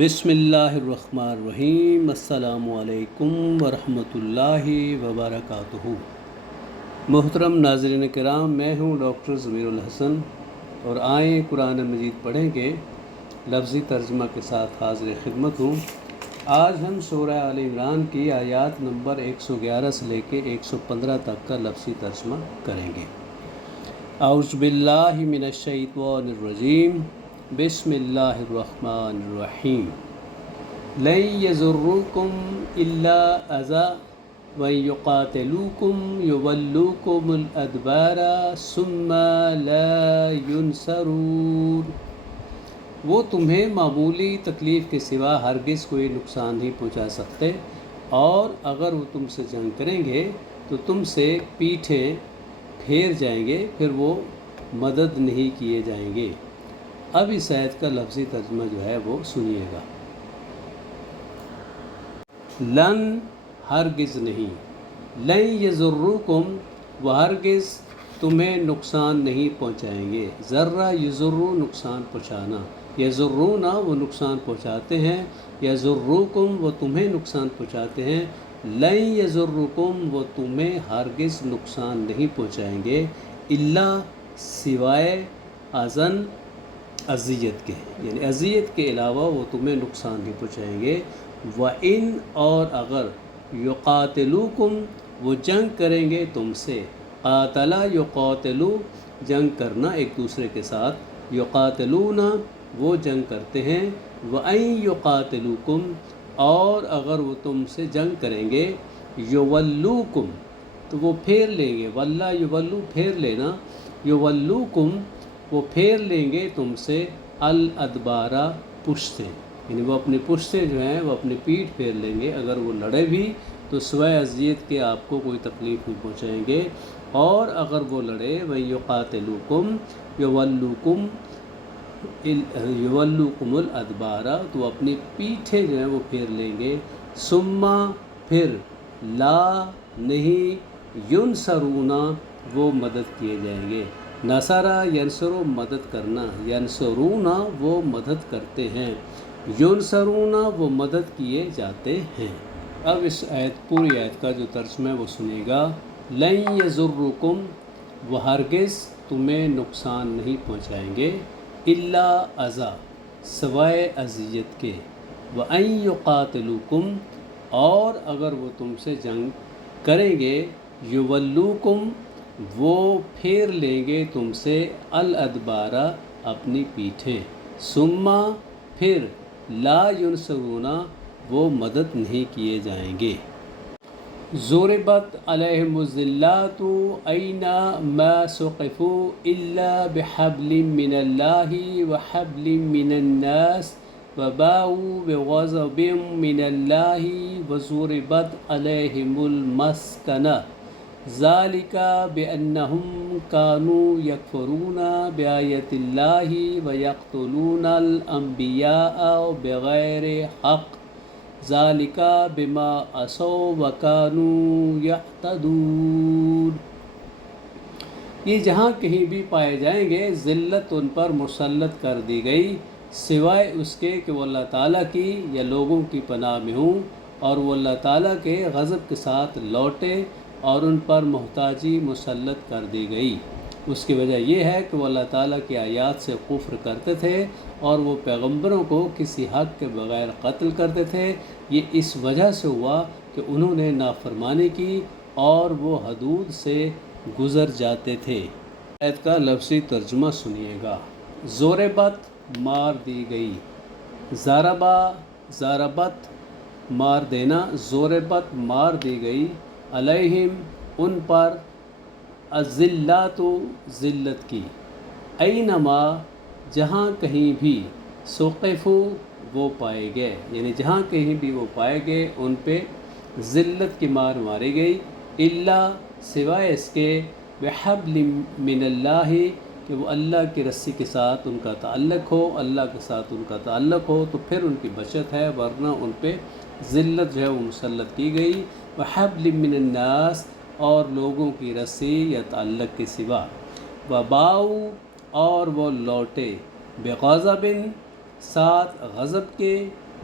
بسم اللہ الرحمن الرحیم۔ السلام علیکم ورحمۃ اللہ وبرکاتہ۔ محترم ناظرین کرام، میں ہوں ڈاکٹر ضمیر الحسن، اور آئیں قرآن مجید پڑھیں گے۔ لفظی ترجمہ کے ساتھ حاضر خدمت ہوں۔ آج ہم سورہ آل عمران کی آیات نمبر 111 سے لے کے 115 تک کا لفظی ترجمہ کریں گے۔ اعوذ باللہ من الشیطان الرجیم، بسم اللہ الرحمن الرحیم۔ لن یضرکم الا اذی وان یقاتلوکم یولوکم الادبار ثم لا ینصرون۔ وہ تمہیں معمولی تکلیف کے سوا ہرگز کوئی نقصان نہیں پہنچا سکتے، اور اگر وہ تم سے جنگ کریں گے تو تم سے پیٹھیں پھیر جائیں گے، پھر وہ مدد نہیں کیے جائیں گے۔ اب اس آیت کا لفظی ترجمہ جو ہے وہ سنیے گا۔ لن ہرگز نہیں، لن یضرکم وہ ہرگز تمہیں نقصان نہیں پہنچائیں گے۔ ذرہ یضر نقصان پہنچانا، یضرونا وہ نقصان پہنچاتے ہیں، یضرکم وہ تمہیں نقصان پہنچاتے ہیں۔ لن یضرکم وہ تمہیں ہرگز نقصان نہیں پہنچائیں گے، الا سوائے اذن اذیت کے، یعنی اذیت کے علاوہ وہ تمہیں نقصان نہیں پہنچائیں گے۔ وَإِنْ اور اگر یقاتلوکم وہ جنگ کریں گے تم سے، قاتل یقاتلو جنگ کرنا ایک دوسرے کے ساتھ، یقاتلون وہ جنگ کرتے ہیں، وَأَنْ یقاتلوکم اور اگر وہ تم سے جنگ کریں گے، یولوکم تو وہ پھیر لیں گے، ولا یولو پھیر لینا، یولوکم وہ پھیر لیں گے تم سے الادبارہ پشتیں، یعنی وہ اپنی پشتیں جو ہیں وہ اپنی پیٹھ پھیر لیں گے۔ اگر وہ لڑے بھی تو سوائے اذیت کے آپ کو کوئی تکلیف نہیں پہنچائیں گے، اور اگر وہ لڑے وَيُقَاتِلُوكُمْ يُوَلُّوكُمْ الْأَدْبَارَ تو اپنی پیٹھیں جو ہیں وہ پھیر لیں گے۔ ثم پھر لا نہیں ینصرون وہ مدد کیے جائیں گے۔ نصرہ ینصرو مدد کرنا، ینصرون وہ مدد کرتے ہیں، ینصرون وہ مدد کیے جاتے ہیں۔ اب اس پوری آیت کا جو ترجمہ ہے وہ سنیے گا۔ لن یضرکم وہ ہرگز تمہیں نقصان نہیں پہنچائیں گے، الا اذی سوائے اذیت کے، وان یقاتلوکم اور اگر وہ تم سے جنگ کریں گے، یولوکم وہ پھیر لیں گے تم سے الادبارہ اپنی پیٹھیں، ثم پھر لا ینصرون وہ مدد نہیں کیے جائیں گے۔ ضربت علیہم الذلۃ اینما ثقفوا الا بحبل من اللہ وحبل من الناس وباءوا بغضب من اللہ وضربت علیہم المسکنہ ذالک بأنہم کانوا یکفرون بآیات اللہ ویقتلون الانبیاء بغیر حق ذالک بما عصوا وکانوا یعتدون۔ یہ جہاں کہیں بھی پائے جائیں گے ذلت ان پر مسلط کر دی گئی، سوائے اس کے کہ وہ اللہ تعالیٰ کی یا لوگوں کی پناہ میں ہوں، اور وہ اللہ تعالیٰ کے غضب کے ساتھ لوٹے، اور ان پر محتاجی مسلط کر دی گئی۔ اس کی وجہ یہ ہے کہ وہ اللہ تعالیٰ کی آیات سے کفر کرتے تھے، اور وہ پیغمبروں کو کسی حق کے بغیر قتل کرتے تھے۔ یہ اس وجہ سے ہوا کہ انہوں نے نافرمانی کی اور وہ حدود سے گزر جاتے تھے۔ آیت کا لفظی ترجمہ سنیے گا۔ ضربت مار دی گئی، ضربہ ضربت مار دینا، ضربت مار دی گئی، علیہم ان پر، الذلۃ ذلت کی، اینما جہاں کہیں بھی، ثقفوا وہ پائے گئے، یعنی جہاں کہیں بھی وہ پائے گئے ان پہ ذلت کی مار ماری گئی، الا سوائے اس کے، بحبل من اللہ کہ وہ اللہ کی رسی کے ساتھ ان کا تعلق ہو، اللہ کے ساتھ ان کا تعلق ہو تو پھر ان کی بچت ہے، ورنہ ان پہ ذلت جو ہے وہ مسلط کی گئی۔ وحبل من الناس اور لوگوں کی رسی یا تعلق کے سوا، وباؤ اور وہ لوٹے، بغضب ساتھ غضب کے،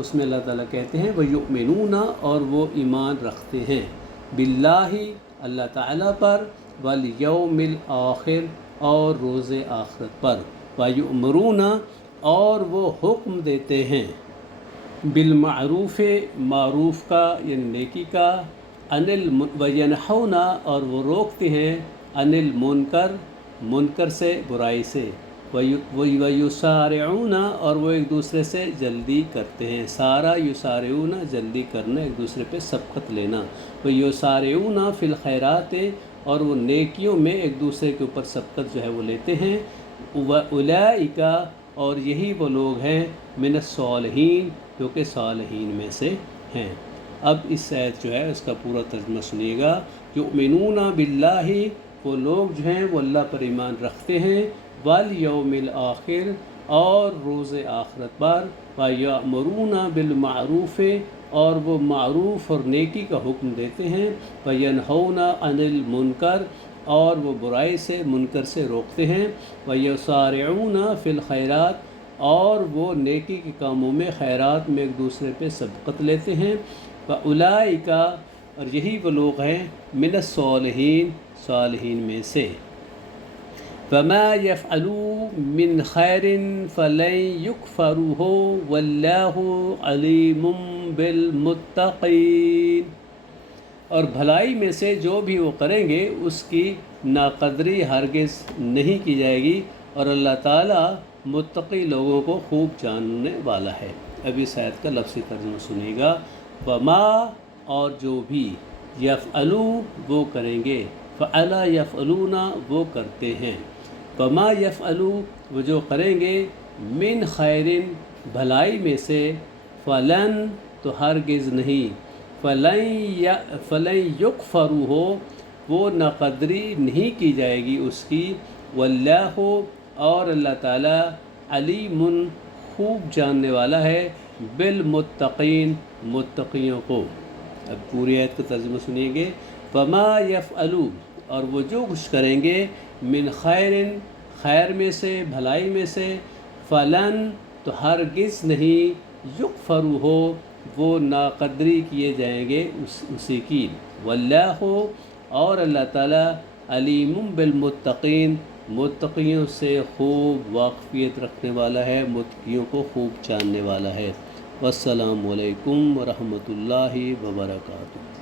اس میں اللہ تعالیٰ کہتے ہیں وَيُؤْمِنُونَ اور وہ ایمان رکھتے ہیں باللہ اللہ تعالیٰ پر وَالْيَوْمِ الْآخِرِ اور روز آخرت پر وَيُؤْمَرُونَ اور وہ حکم دیتے ہیں بالمعروف معروف کا یعنی نیکی کا وینہون اور وہ روکتے ہیں عن المنکر منکر سے برائی سے ویسارعون اور وہ ایک دوسرے سے جلدی کرتے ہیں سارا یسارعون جلدی کرنا ایک دوسرے پہ سبقت لینا ویسارعون فی الخیرات اور وہ نیکیوں میں ایک دوسرے کے اوپر سبقت جو ہے وہ لیتے ہیں اولئک اور یہی وہ لوگ ہیں من الصالحین جو کہ صالحین میں سے ہیں۔ اب اس آیت جو ہے اس کا پورا ترجمہ سنیے گا۔ یؤمنون باللہ وہ لوگ جو ہیں وہ اللہ پر ایمان رکھتے ہیں والیوم الآخر اور روز آخرت پر ویأمرون بالمعروف اور وہ معروف اور نیکی کا حکم دیتے ہیں وینہون عن المنکر اور وہ برائی سے منکر سے روکتے ہیں ویسارعون فی الخیرات اور وہ نیکی کے کاموں میں خیرات میں ایک دوسرے پہ سبقت لیتے ہیں وَأُولَئِكَ اور یہی وہ لوگ ہیں من الصالحین صالحین میں سے فَمَا يَفْعَلُوا مِنْ خَيْرٍ فَلَنْ يُكْفَرُوهُ وَاللَّهُ عَلِيمٌ بِالْمُتَّقِينَ اور بھلائی میں سے جو بھی وہ کریں گے اس کی ناقدری ہرگز نہیں کی جائے گی اور اللہ تعالیٰ متقی لوگوں کو خوب جاننے والا ہے۔ اب اس آیت کا لفظی ترجمہ سنیے گا۔ وما اور جو بھی یفعلوا وہ کریں گے فعل یفعلون وہ کرتے ہیں وما یفعلوا وہ جو کریں گے من خیر بھلائی میں سے فلن تو ہرگز نہیں فلن یکفروہ وہ ناقدری نہیں کی جائے گی اس کی واللہ اور اللہ تعالیٰ علیم خوب جاننے والا ہے بالمتقین متقیوں کو۔ اب پوری آیت کا ترجمہ سنیے گے۔ فما یفعلوا اور وہ جو کچھ کریں گے من خیر خیر میں سے بھلائی میں سے فلن تو ہرگز نہیں یکفروہ وہ ناقدری کیے جائیں گے اسی کی واللہ اور اللہ تعالیٰ علیم بالمتقین متقیوں سے خوب واقفیت رکھنے والا ہے متقیوں کو خوب جاننے والا ہے۔ والسلام علیکم ورحمۃ اللہ وبرکاتہ۔